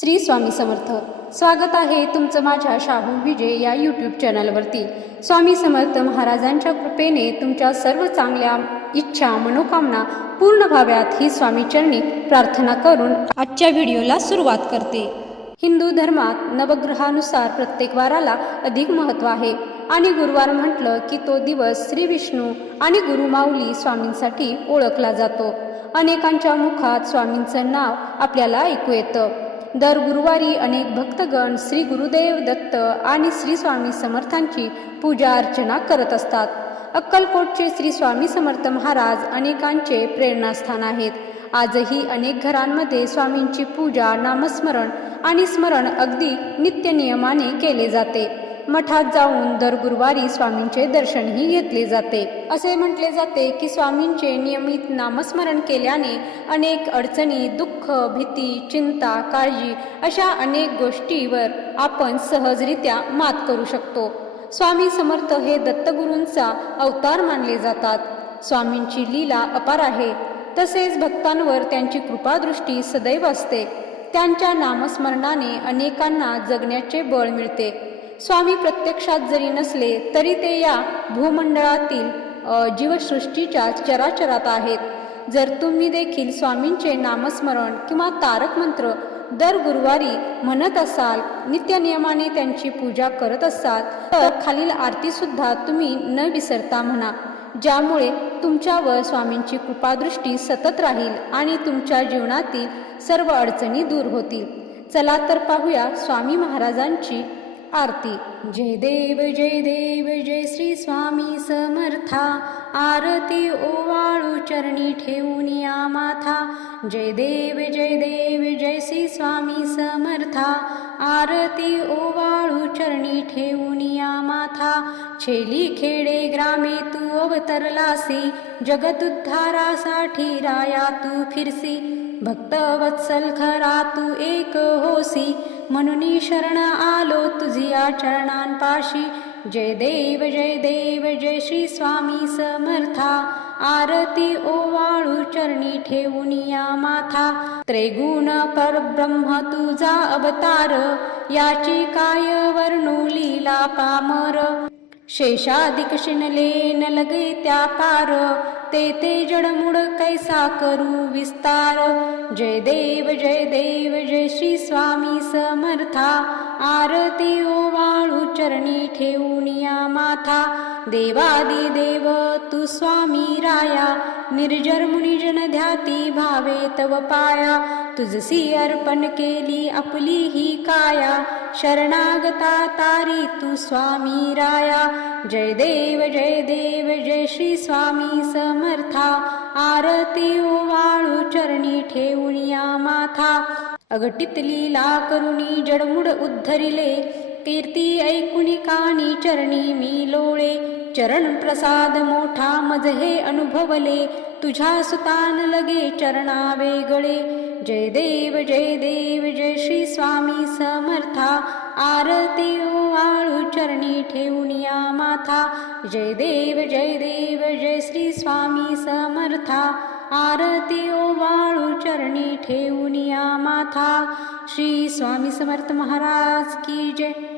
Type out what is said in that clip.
श्री स्वामी समर्थ. स्वागत आहे तुमचं माझ्या शाहू विजय या यूट्यूब चॅनलवरती स्वामी समर्थ महाराजांच्या कृपेने तुमच्या सर्व चांगल्या इच्छा मनोकामना पूर्ण व्हाव्यात ही स्वामीचरणी प्रार्थना करून आजच्या व्हिडिओला सुरुवात करते. हिंदू धर्मात नवग्रहानुसार प्रत्येक वाराला अधिक महत्त्व आहे आणि गुरुवार म्हटलं की तो दिवस श्री विष्णू आणि गुरुमाऊली स्वामींसाठी ओळखला जातो. अनेकांच्या मुखात स्वामींचं नाव आपल्याला ऐकू येतं. दर गुरुवारी अनेक भक्तगण श्री गुरुदेव दत्त आणि श्री स्वामी समर्थांची पूजा अर्चना करत असतात. अक्कलकोटचे श्री स्वामी समर्थ महाराज अनेकांचे प्रेरणास्थान आहेत. आजही अनेक घरांमध्ये स्वामींची पूजा नामस्मरण आणि स्मरण अगदी नित्यनियमाने केले जाते. मठात जाऊन दर गुरुवारी स्वामींचे दर्शनही घेतले जाते. असे म्हटले जाते की स्वामींचे नियमित नामस्मरण केल्याने अनेक अडचणी दुःख भीती चिंता काळजी अशा अनेक गोष्टीवर आपण सहजरित्या मात करू शकतो. स्वामी समर्थ हे दत्तगुरूंचा अवतार मानले जातात. स्वामींची लीला अपार आहे. तसेच भक्तांवर त्यांची कृपादृष्टी सदैव असते. त्यांच्या नामस्मरणाने अनेकांना जगण्याचे बळ मिळते. स्वामी प्रत्यक्षात जरी नसले तरी ते या भूमंडळातील जीवसृष्टीच्या चराचरात आहेत. जर तुम्ही देखील स्वामींचे नामस्मरण किंवा तारक मंत्र दर गुरुवारी म्हणत असाल नित्यनियमाने त्यांची पूजा करत असाल तर खालील आरतीसुद्धा तुम्ही न विसरता म्हणा ज्यामुळे तुमच्यावर स्वामींची कृपादृष्टी सतत राहील आणि तुमच्या जीवनातील सर्व अडचणी दूर होतील. चला तर पाहूया स्वामी महाराजांची आरती. जय देव जय देव जय श्री स्वामी समर्था. आरती ओवाळू चरणी ठेवून या माथा. जय देव जय देव जय श्री स्वामी समर्था. आरती ओवाळू चरणी ठेवून या माथा. छेली खेडे ग्रामे तू अवतरलासी. जगदुद्धारासाठी राया तू फिरसी. भक्त वत्सल खरा तू एक होसी. म्हणून शरण आलो तुझी चरणांपाशी. जय देव जय देव जय श्री स्वामी समर्था. आरती ओवाळू चरणी ठेवून या माथा. त्रिगुण परब्रह्म तुझा अवतार. याची काय वर्णू लीला पामर? शेषाधिक शिनले न लगे त्या पार ते ते जडमुड कैसा करू विस्तार. जय देव जय देव जय श्री स्वामी समर्था आरती ओवाळू चरणी ठेवून या माथा. देवादी देव तू स्वामी राया. निर्जर मुनिजन ध्याती भावे तव पाया. तुझसी अर्पण केली आपली ही काया. शरणागता तारी तू स्वामी राया. जय देव जय देव जय श्री स्वामी समर्था. आरती ओवाळू चरणी ठेवून या माथा. अघटित लीला करुणी जडमुड उद्धरिले कीर्ती ऐकुणी कानी चरणी मी लोळे चरण प्रसाद मोठा मज हे अनुभवले तुझ्या सुतान लगे चरणा वेगळे जय देव जय देव जय श्री स्वामी समर्था आरती आळू चरणी ठेवूनिया माथा. जय देव जय देव जय श्री स्वामी समर्था आरती वा चरणी ठेवून या माथा. श्री स्वामी समर्थ महाराज की जय.